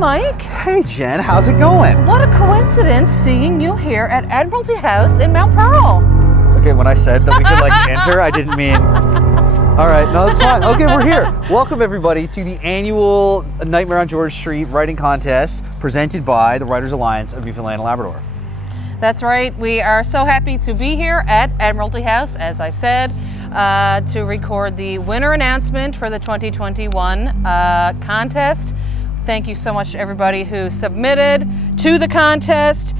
Mike. Hey, Jen. How's it going? What a coincidence seeing you here at Admiralty House in Mount Pearl. Okay, when I said that we could enter, I didn't mean... All right, no, that's fine. Okay, we're here. Welcome, everybody, to the annual Nightmare on George Street writing contest presented by the Writers Alliance of Newfoundland and Labrador. That's right. We are so happy to be here at Admiralty House, as I said, to record the winner announcement for the 2021 contest. Thank you so much to everybody who submitted to the contest.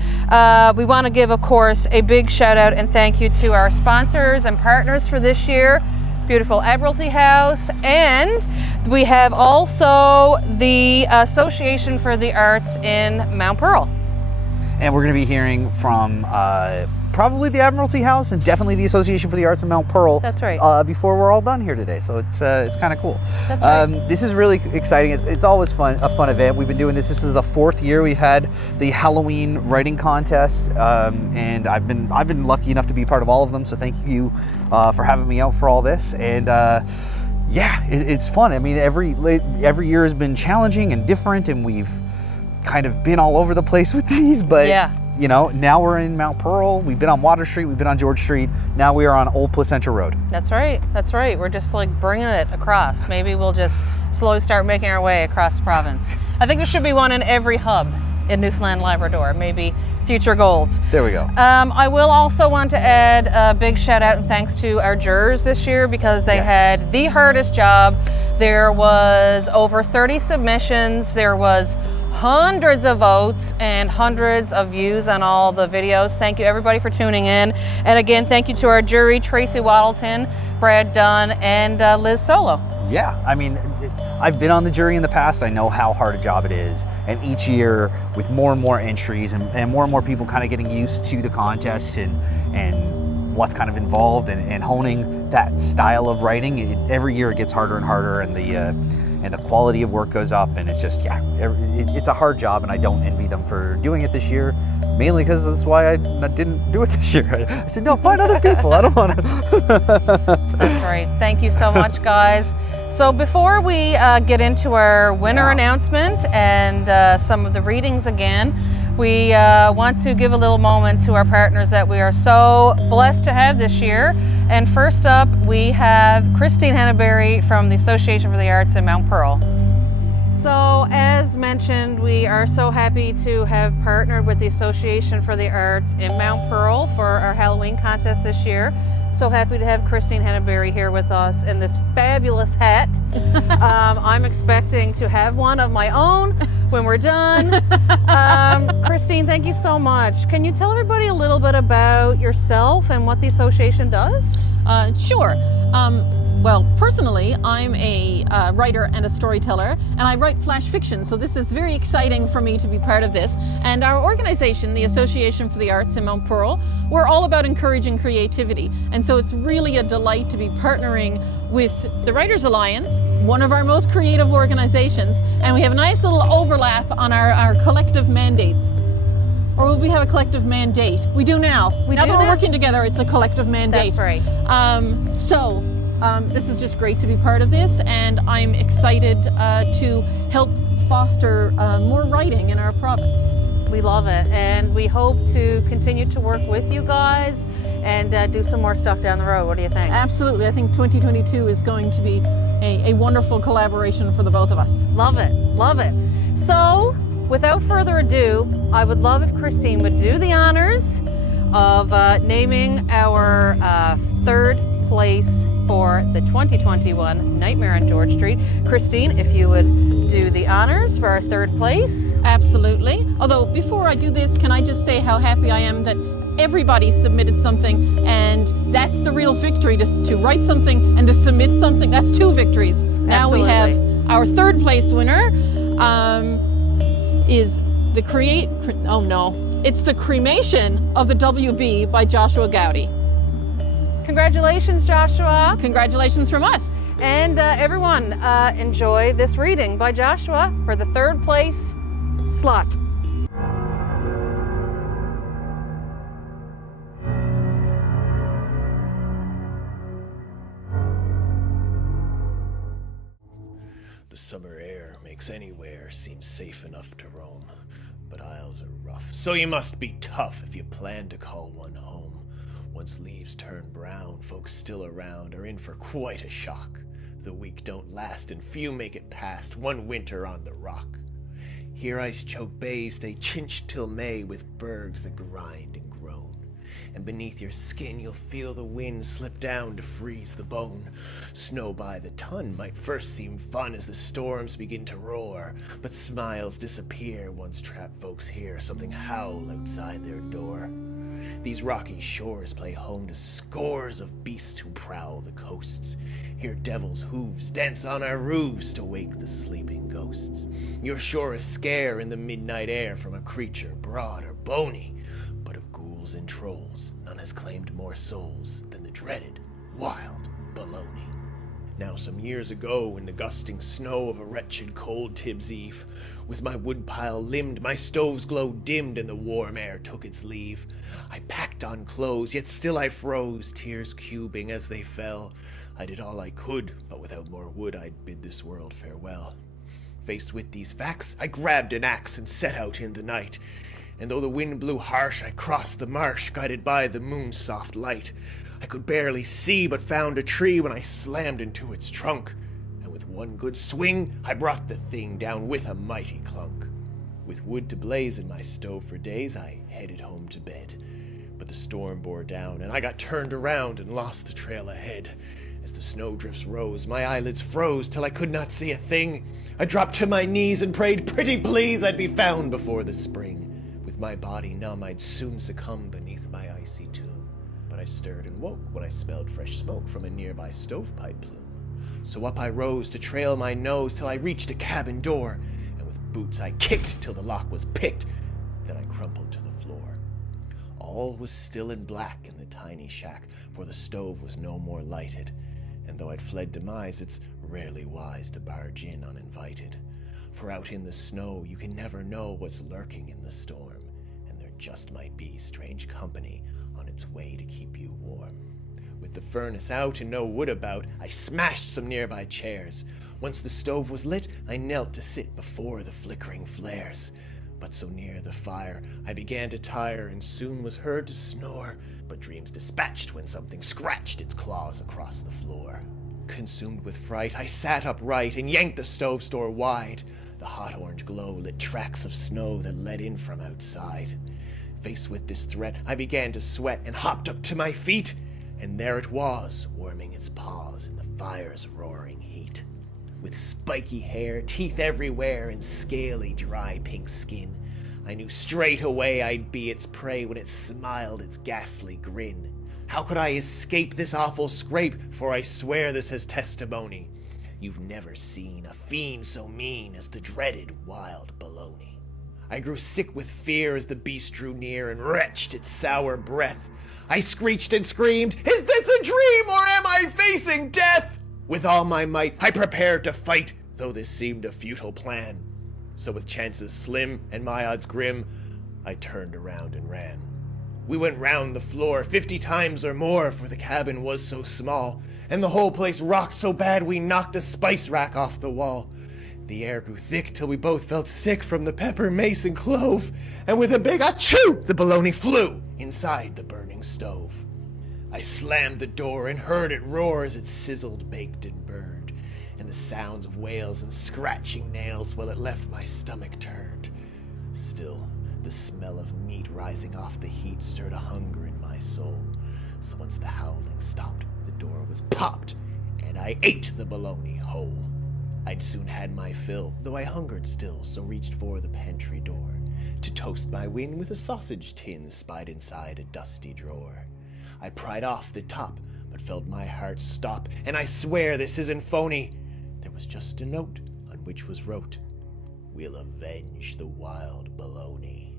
We want to give, of course, a big shout out and thank you to our sponsors and partners for this year. Beautiful Admiralty House, and we have also the Association for the Arts in Mount Pearl. And we're going to be hearing from probably the Admiralty House and definitely the Association for the Arts in Mount Pearl. That's right. Before we're all done here today, so it's kind of cool. That's right. This is really exciting. It's always a fun event. We've been doing this. This is the 4th year we've had the Halloween writing contest, and I've been lucky enough to be part of all of them. So thank you for having me out for all this. And yeah, it's fun. I mean, every year has been challenging and different, and we've kind of been all over the place with these, but yeah. You know, now we're in Mount Pearl. We've been on Water Street. We've been on George Street. Now we are on Old Placentia Road. That's right. That's right. We're just like bringing it across. Maybe we'll just slowly start making our way across the province. I think there should be one in every hub in Newfoundland and Labrador. Maybe future goals. There we go. I will also want to add a big shout out and thanks to our jurors this year because they had the hardest job. There was over 30 submissions. There was hundreds of votes and hundreds of views on all the videos. Thank you everybody for tuning in. And again, thank you to our jury, Tracy Waddleton, Brad Dunn, and Liz Solo. Yeah, I mean, I've been on the jury in the past. I know how hard a job it is. And each year with more and more entries and more people kind of getting used to the contest and what's kind of involved and honing that style of writing, every year it gets harder and harder, and the quality of work goes up, and it's just, yeah, it's a hard job, and I don't envy them for doing it this year, mainly because that's why I didn't do it this year. I said, no, find other people. I don't want to. That's right. Thank you so much, guys. So before we get into our winner announcement and some of the readings again, we want to give a little moment to our partners that we are so blessed to have this year. And first up, we have Christine Henneberry from the Association for the Arts in Mount Pearl. So as mentioned, we are so happy to have partnered with the Association for the Arts in Mount Pearl for our Halloween contest this year. So happy to have Christine Henneberry here with us in this fabulous hat. I'm expecting to have one of my own when we're done. Christine, thank you so much. Can you tell everybody a little bit about yourself and what the association does? Sure. Well, personally, I'm a writer and a storyteller, and I write flash fiction, so this is very exciting for me to be part of this. And our organization, the Association for the Arts in Mount Pearl, we're all about encouraging creativity, and so it's really a delight to be partnering with the Writers Alliance, one of our most creative organizations, and we have a nice little overlap on our collective mandates. Or will we have a collective mandate? We do now. Now that we're working together, it's a collective mandate. That's right. This is just great to be part of this, and I'm excited to help foster more writing in our province. We love it, and we hope to continue to work with you guys and do some more stuff down the road. What do you think? Absolutely. I think 2022 is going to be a wonderful collaboration for the both of us. Love it. Love it. So, without further ado, I would love if Christine would do the honors of naming our third place for the 2021 Nightmare on George Street. Christine, if you would do the honors for our third place. Absolutely. Although before I do this, can I just say how happy I am that everybody submitted something, and that's the real victory, to write something and to submit something. That's 2 victories. Now we have our third place winner is the it's the Cremation of the WB by Joshua Goudie. Congratulations, Joshua. Congratulations from us. And everyone, enjoy this reading by Joshua for the third place slot. The summer air makes anywhere seem safe enough to roam. But aisles are rough, so you must be tough if you plan to call one home. Once leaves turn brown, folks still around are in for quite a shock. The weak don't last, and few make it past one winter on the rock. Here ice-choked bays stay chinched till May with bergs that grind and groan. And beneath your skin you'll feel the wind slip down to freeze the bone. Snow by the ton might first seem fun as the storms begin to roar, but smiles disappear once trapped folks hear something howl outside their door. These rocky shores play home to scores of beasts who prowl the coasts. Hear devils' hooves dance on our roofs to wake the sleeping ghosts. You're sure a scare in the midnight air from a creature broad or bony, but of ghouls and trolls none has claimed more souls than the dreaded wild baloney. Now some years ago, in the gusting snow of a wretched cold Tibbs eve, with my woodpile limned, my stove's glow dimmed, and the warm air took its leave, I packed on clothes, yet still I froze, tears cubing as they fell. I did all I could, but without more wood I'd bid this world farewell. Faced with these facts, I grabbed an axe and set out in the night. And though the wind blew harsh, I crossed the marsh, guided by the moon's soft light. I could barely see, but found a tree when I slammed into its trunk. And with one good swing, I brought the thing down with a mighty clunk. With wood to blaze in my stove for days, I headed home to bed. But the storm bore down, and I got turned around and lost the trail ahead. As the snowdrifts rose, my eyelids froze till I could not see a thing. I dropped to my knees and prayed, pretty please, I'd be found before the spring. With my body numb, I'd soon succumb beneath my icy tomb. But I stirred and woke when I smelled fresh smoke from a nearby stovepipe plume. So up I rose to trail my nose till I reached a cabin door, and with boots I kicked till the lock was picked. Then I crumpled to the floor. All was still and black in the tiny shack, for the stove was no more lighted. And though I'd fled demise, it's rarely wise to barge in uninvited. For out in the snow you can never know what's lurking in the storm, and there just might be strange company on its way to keep you warm. With the furnace out and no wood about, I smashed some nearby chairs. Once the stove was lit, I knelt to sit before the flickering flares. But so near the fire, I began to tire and soon was heard to snore. But dreams dispatched when something scratched its claws across the floor. Consumed with fright, I sat upright and yanked the stove door wide. The hot orange glow lit tracks of snow that led in from outside. Faced with this threat, I began to sweat and hopped up to my feet. And there it was, warming its paws in the fire's roaring heat. With spiky hair, teeth everywhere, and scaly, dry pink skin, I knew straight away I'd be its prey when it smiled its ghastly grin. How could I escape this awful scrape? For I swear this as testimony. You've never seen a fiend so mean as the dreaded wild baloney. I grew sick with fear as the beast drew near and retched its sour breath. I screeched and screamed, "Is this a dream or am I facing death?" With all my might, I prepared to fight, though this seemed a futile plan. So with chances slim and my odds grim, I turned around and ran. We went round the floor 50 times or more, for the cabin was so small, and the whole place rocked so bad we knocked a spice rack off the wall. The air grew thick till we both felt sick from the pepper, mace, and clove, and with a big achoo, the bologna flew inside the burning stove. I slammed the door and heard it roar as it sizzled, baked, and burned, and the sounds of wails and scratching nails while it left my stomach turned. Still, the smell of meat rising off the heat stirred a hunger in my soul. So once the howling stopped, the door was popped, and I ate the bologna whole. I'd soon had my fill, though I hungered still, so reached for the pantry door to toast my win with a sausage tin spied inside a dusty drawer. I pried off the top, but felt my heart stop, and I swear this isn't phony. There was just a note on which was wrote, "We'll avenge the wild baloney."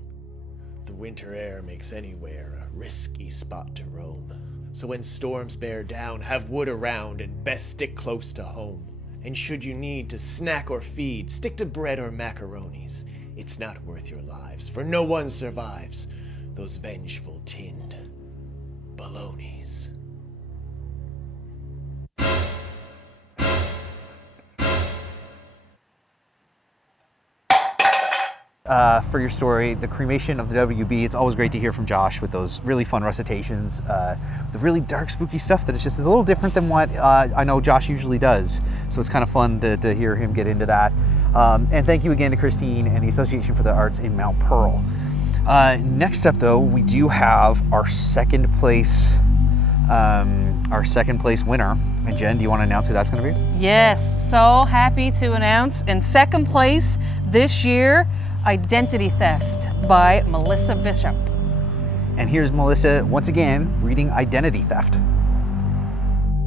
The winter air makes anywhere a risky spot to roam. So when storms bear down, have wood around and best stick close to home. And should you need to snack or feed, stick to bread or macaronis. It's not worth your lives, for no one survives those vengeful tinned balonies. for your story, the cremation of the WB. It's always great to hear from Josh with those really fun recitations, the really dark, spooky stuff that is just is a little different than what I know Josh usually does. So it's kind of fun to hear him get into that. And thank you again to Christine and the Association for the Arts in Mount Pearl. Next up, though, we do have our second place winner. And Jen, do you want to announce who that's going to be? Yes, so happy to announce in second place this year, Identity Theft by Melissa Bishop. And here's Melissa once again reading Identity Theft.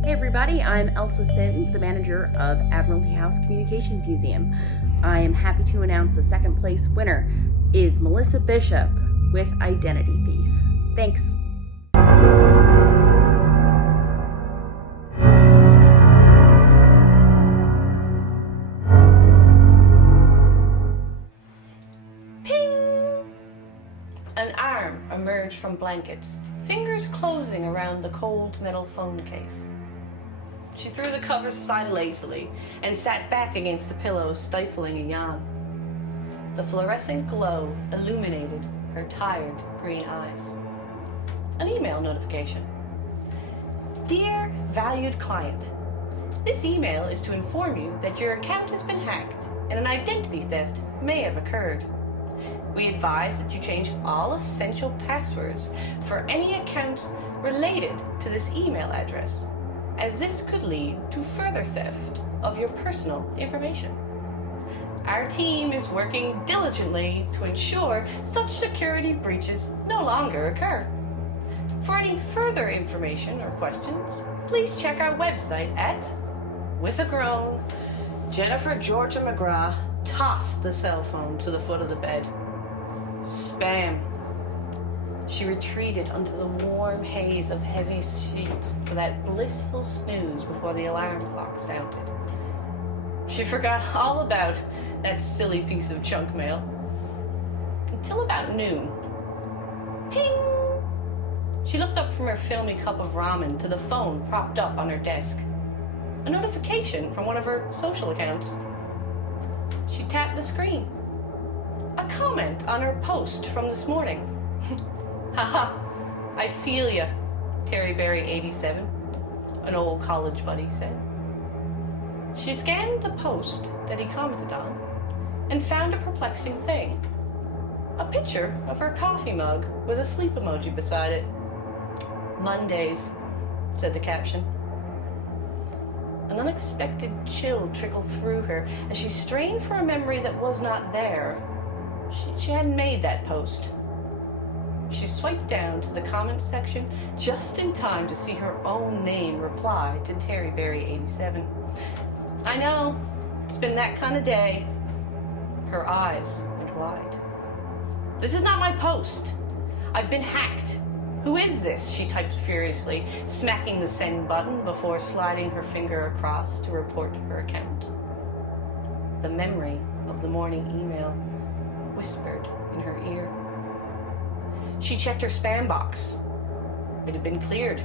Hey everybody, I'm Elsa Sims, the manager of Admiralty House Communications Museum. I am happy to announce the second place winner is Melissa Bishop with Identity Thief. Thanks. An arm emerged from blankets, fingers closing around the cold metal phone case. She threw the covers aside lazily and sat back against the pillows, stifling a yawn. The fluorescent glow illuminated her tired green eyes. An email notification. Dear valued client, this email is to inform you that your account has been hacked and an identity theft may have occurred. We advise that you change all essential passwords for any accounts related to this email address, as this could lead to further theft of your personal information. Our team is working diligently to ensure such security breaches no longer occur. For any further information or questions, please check our website at, with a groan, Jennifer Georgia McGrath tossed the cell phone to the foot of the bed. Spam. She retreated under the warm haze of heavy sheets for that blissful snooze before the alarm clock sounded. She forgot all about that silly piece of junk mail. Until about noon. Ping! She looked up from her filmy cup of ramen to the phone propped up on her desk. A notification from one of her social accounts. She tapped the screen. A comment on her post from this morning. Haha, I feel ya, Terry Berry 87, an old college buddy said. She scanned the post that he commented on and found a perplexing thing. A picture of her coffee mug with a sleep emoji beside it. Mondays, said the caption. An unexpected chill trickled through her as she strained for a memory that was not there. She hadn't made that post. She swiped down to the comments section just in time to see her own name reply to Terry Berry 87. I know, it's been that kind of day. Her eyes went wide. This is not my post. I've been hacked. Who is this? She typed furiously, smacking the send button before sliding her finger across to report her account. The memory of the morning email whispered in her ear. She checked her spam box. It had been cleared.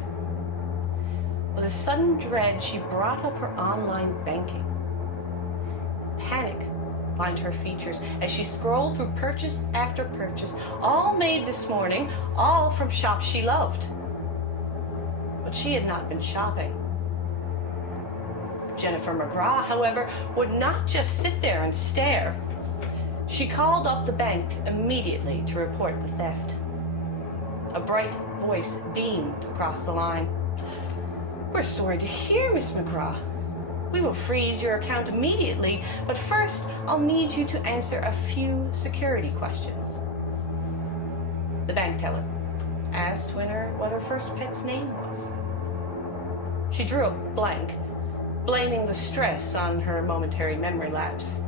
With a sudden dread, she brought up her online banking. Panic lined her features as she scrolled through purchase after purchase, all made this morning, all from shops she loved. But she had not been shopping. Jennifer McGrath, however, would not just sit there and stare. She called up the bank immediately to report the theft. A bright voice beamed across the line. We're sorry to hear, Miss McGrath. We will freeze your account immediately, but first I'll need you to answer a few security questions. The bank teller asked what her first pet's name was. She drew a blank, blaming the stress on her momentary memory lapse.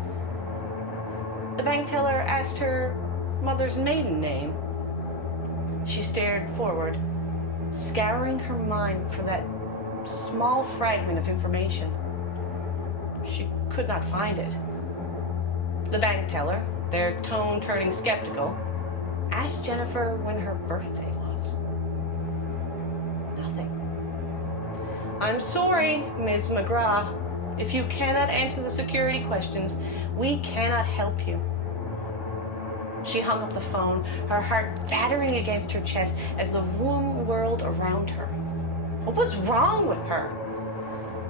The bank teller asked her mother's maiden name. She stared forward, scouring her mind for that small fragment of information. She could not find it. The bank teller, their tone turning skeptical, asked Jennifer when her birthday was. Nothing. I'm sorry, Ms. McGrath. If you cannot answer the security questions, we cannot help you. She hung up the phone, her heart battering against her chest as the room whirled around her. What was wrong with her?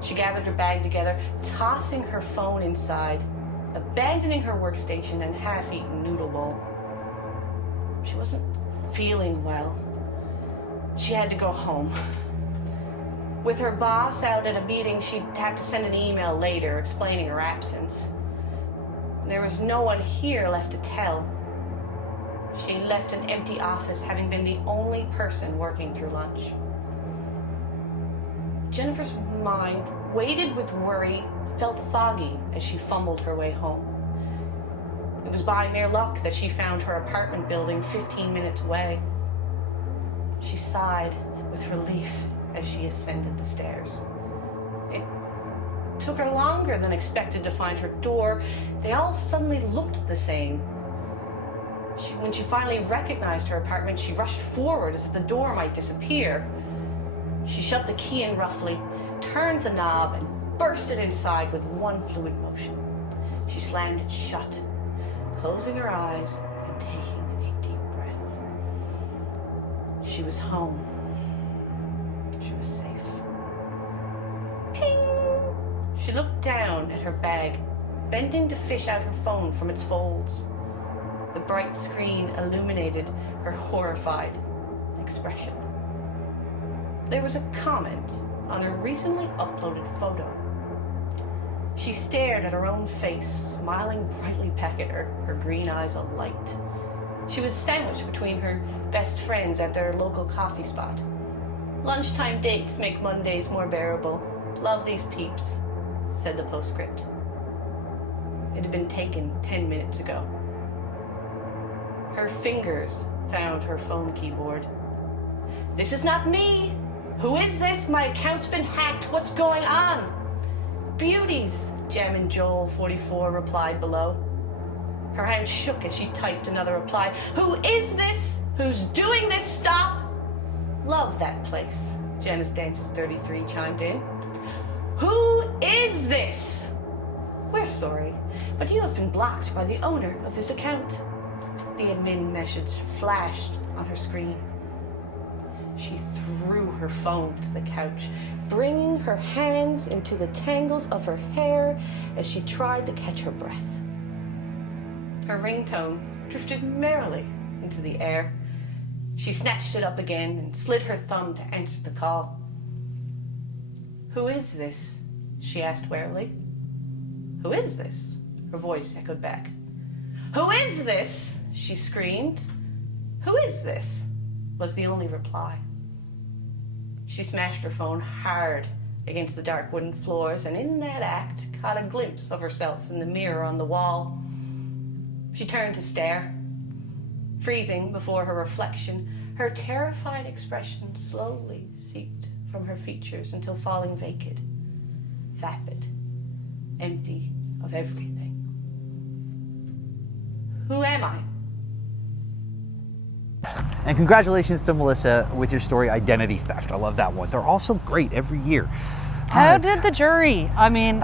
She gathered her bag together, tossing her phone inside, abandoning her workstation and half-eaten noodle bowl. She wasn't feeling well. She had to go home. With her boss out at a meeting, she'd have to send an email later explaining her absence. There was no one here left to tell. She left an empty office, having been the only person working through lunch. Jennifer's mind, weighted with worry, felt foggy as she fumbled her way home. It was by mere luck that she found her apartment building 15 minutes away. She sighed with relief as she ascended the stairs. It took her longer than expected to find her door. They all suddenly looked the same. When she finally recognized her apartment, she rushed forward as if the door might disappear. She shoved the key in roughly, turned the knob, and burst it inside with one fluid motion. She slammed it shut, closing her eyes and taking a deep breath. She was home. She was safe. Ping! She looked down at her bag, bending to fish out her phone from its folds. The bright screen illuminated her horrified expression. There was a comment on her recently uploaded photo. She stared at her own face, smiling brightly back at her, her green eyes alight. She was sandwiched between her best friends at their local coffee spot. "Lunchtime dates make Mondays more bearable. Love these peeps," said the postscript. It had been taken 10 minutes ago. Her fingers found her phone keyboard. "This is not me. Who is this? My account's been hacked. What's going on?" "Beauties," Jammin' Joel 44 replied below. Her hand shook as she typed another reply. "Who is this? Who's doing this? Stop!" "Love that place," Janice Dances 33 chimed in. "Who is this?" "We're sorry, but you have been blocked by the owner of this account." The admin message flashed on her screen. She threw her phone to the couch, bringing her hands into the tangles of her hair as she tried to catch her breath. Her ringtone drifted merrily into the air. She snatched it up again and slid her thumb to answer the call. "Who is this?" she asked warily. "Who is this?" her voice echoed back. "Who is this?" she screamed. "Who is this?" was the only reply. She smashed her phone hard against the dark wooden floors, and in that act caught a glimpse of herself in the mirror on the wall. She turned to stare. Freezing before her reflection, her terrified expression slowly seeped from her features until falling vacant, vapid, empty of everything. Who am I? And congratulations to Melissa with your story, Identity Theft. I love that one. They're all so great every year. How did the jury? I mean,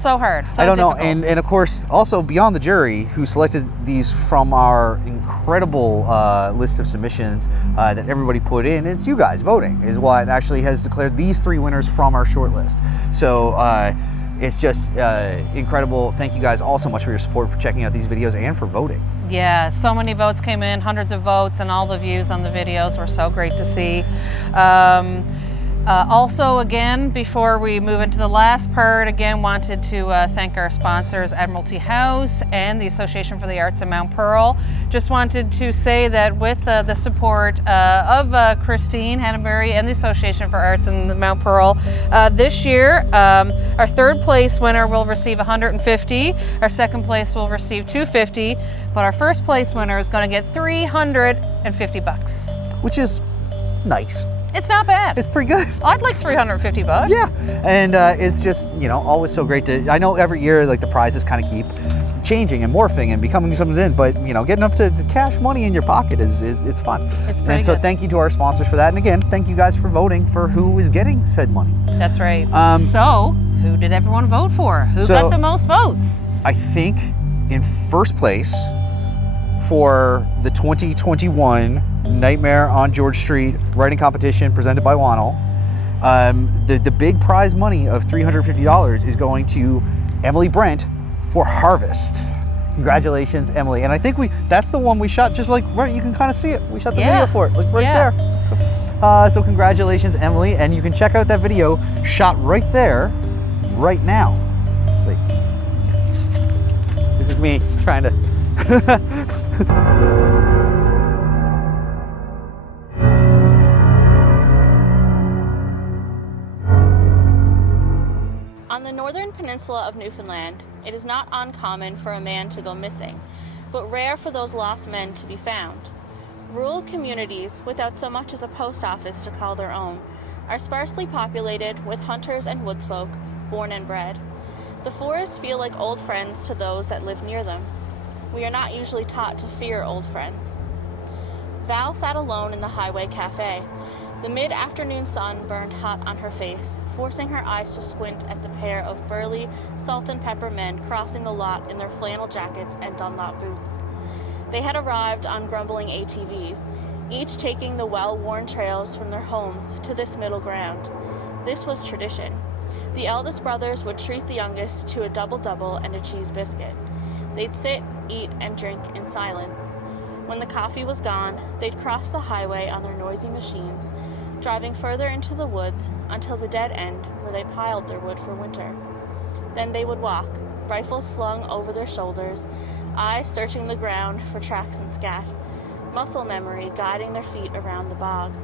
so hard. So I don't difficult. know. And of course, also beyond the jury, who selected these from our incredible list of submissions that everybody put in, it's you guys voting, is what actually has declared these 3 winners from our short list. So it's just incredible. Thank you guys all so much for your support, for checking out these videos, and for voting. Yeah, so many votes came in, hundreds of votes, and all the views on the videos were so great to see. Also, again, before we move into the last part, again, wanted to thank our sponsors, Admiralty House and the Association for the Arts in Mount Pearl. Just wanted to say that with the support of Christine Hannaberry and the Association for Arts in Mount Pearl, this year, our 3rd place winner will receive $150, our 2nd place will receive $250, but our 1st place winner is going to get $350. Which is nice. It's not bad. It's pretty good. I'd like $350. Yeah, and it's just, always so great to, I know every year, like, the prizes kind of keep changing and morphing and becoming something, but, getting up to cash money in your pocket it's fun. It's pretty And so good. thank you to our sponsors for that. And again, thank you guys for voting for who is getting said money. That's right. So, who did everyone vote for? Who got the most votes? I think in first place for the 2021 Nightmare on George Street writing competition presented by Lionel. The big prize money of $350 is going to Emily Brent for Harvest. Congratulations, Emily. And I think that's the one we shot just like right, you can kind of see it. We shot the video for it, like right there. So congratulations, Emily. And you can check out that video shot right there, right now. This is me trying to. On the northern peninsula of Newfoundland, it is not uncommon for a man to go missing, but rare for those lost men to be found. Rural communities, without so much as a post office to call their own, are sparsely populated with hunters and woodsfolk, born and bred. The forests feel like old friends to those that live near them. We are not usually taught to fear old friends. Val sat alone in the highway cafe. The mid-afternoon sun burned hot on her face, forcing her eyes to squint at the pair of burly, salt and pepper men crossing the lot in their flannel jackets and Dunlop boots. They had arrived on grumbling ATVs, each taking the well-worn trails from their homes to this middle ground. This was tradition. The eldest brothers would treat the youngest to a double-double and a cheese biscuit. They'd sit, eat, and drink in silence. When the coffee was gone, they'd cross the highway on their noisy machines, driving further into the woods until the dead end where they piled their wood for winter. Then they would walk, rifles slung over their shoulders, eyes searching the ground for tracks and scat, muscle memory guiding their feet around the bog.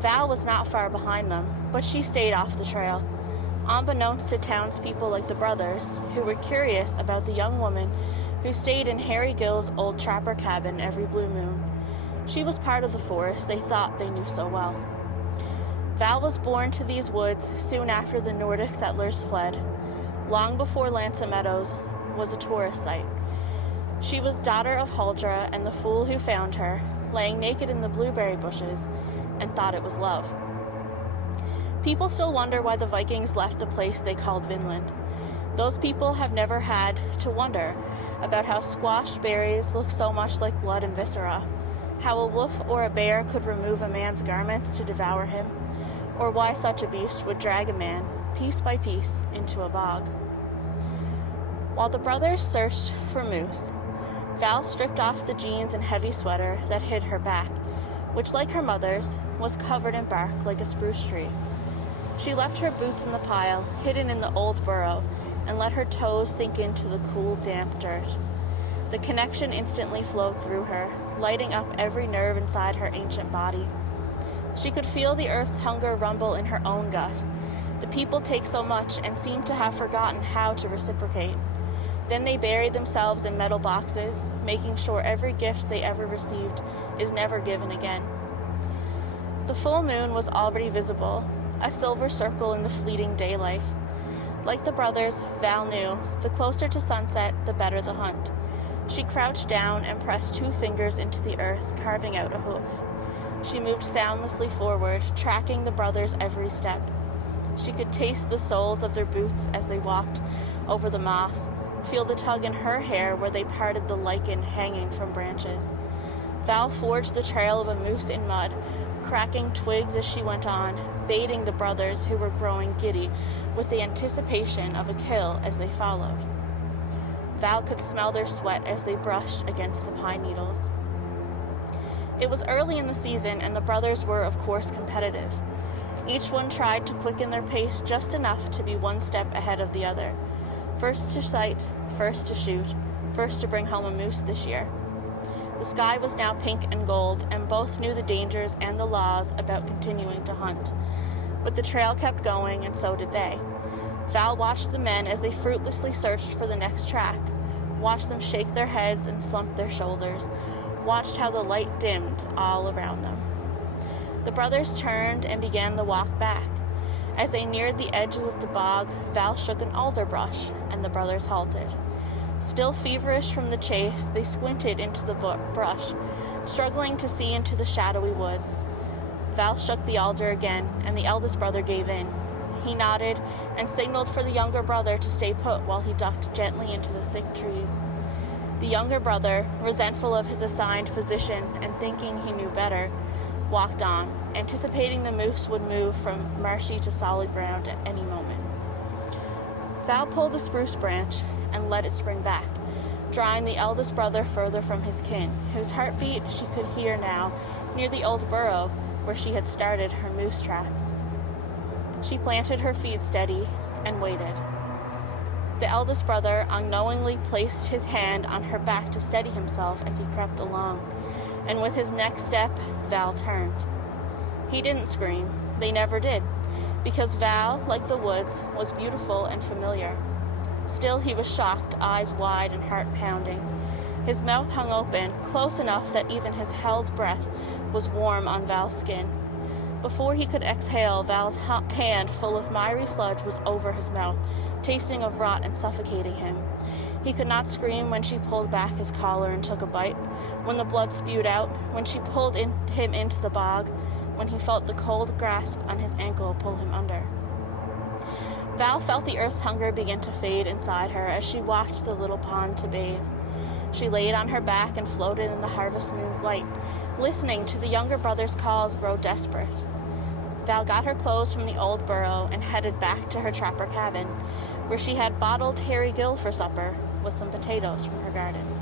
Val was not far behind them, but she stayed off the trail. Unbeknownst to townspeople like the brothers, who were curious about the young woman who stayed in Harry Gill's old trapper cabin every blue moon. She was part of the forest they thought they knew so well. Val was born to these woods soon after the Nordic settlers fled, long before Lansa Meadows was a tourist site. She was daughter of Huldra and the fool who found her, laying naked in the blueberry bushes, and thought it was love. People still wonder why the Vikings left the place they called Vinland. Those people have never had to wonder about how squashed berries look so much like blood and viscera, how a wolf or a bear could remove a man's garments to devour him, or why such a beast would drag a man, piece by piece, into a bog. While the brothers searched for moose, Val stripped off the jeans and heavy sweater that hid her back, which, like her mother's, was covered in bark like a spruce tree. She left her boots in the pile, hidden in the old burrow, and let her toes sink into the cool, damp dirt. The connection instantly flowed through her, lighting up every nerve inside her ancient body. She could feel the earth's hunger rumble in her own gut. The people take so much and seem to have forgotten how to reciprocate. Then they bury themselves in metal boxes, making sure every gift they ever received is never given again. The full moon was already visible, a silver circle in the fleeting daylight. Like the brothers, Val knew, the closer to sunset, the better the hunt. She crouched down and pressed 2 fingers into the earth, carving out a hoof. She moved soundlessly forward, tracking the brothers' every step. She could taste the soles of their boots as they walked over the moss, feel the tug in her hair where they parted the lichen hanging from branches. Val forged the trail of a moose in mud, cracking twigs as she went on, baiting the brothers who were growing giddy with the anticipation of a kill as they followed. Val could smell their sweat as they brushed against the pine needles. It was early in the season, and the brothers were, of course, competitive. Each one tried to quicken their pace just enough to be one step ahead of the other. First to sight, first to shoot, first to bring home a moose this year. The sky was now pink and gold, and both knew the dangers and the laws about continuing to hunt. But the trail kept going, and so did they. Val watched the men as they fruitlessly searched for the next track, watched them shake their heads and slump their shoulders, watched how the light dimmed all around them. The brothers turned and began the walk back. As they neared the edges of the bog, Val shook an alder brush, and the brothers halted. Still feverish from the chase, they squinted into the brush, struggling to see into the shadowy woods. Val shook the alder again, and the eldest brother gave in. He nodded and signaled for the younger brother to stay put while he ducked gently into the thick trees. The younger brother, resentful of his assigned position and thinking he knew better, walked on, anticipating the moose would move from marshy to solid ground at any moment. Val pulled a spruce branch and let it spring back, drawing the eldest brother further from his kin, whose heartbeat she could hear now near the old burrow where she had started her moose tracks. She planted her feet steady and waited. The eldest brother unknowingly placed his hand on her back to steady himself as he crept along, and with his next step, Val turned. He didn't scream. They never did, because Val, like the woods, was beautiful and familiar. Still, he was shocked, eyes wide and heart pounding. His mouth hung open, close enough that even his held breath was warm on Val's skin. Before he could exhale, Val's hand full of miry sludge was over his mouth, tasting of rot and suffocating him. He could not scream when she pulled back his collar and took a bite, when the blood spewed out, when she pulled him into the bog, when he felt the cold grasp on his ankle pull him under. Val felt the earth's hunger begin to fade inside her as she walked to the little pond to bathe. She laid on her back and floated in the harvest moon's light, listening to the younger brother's calls grow desperate. Val got her clothes from the old burrow and headed back to her trapper cabin, where she had bottled Harry Gill for supper with some potatoes from her garden.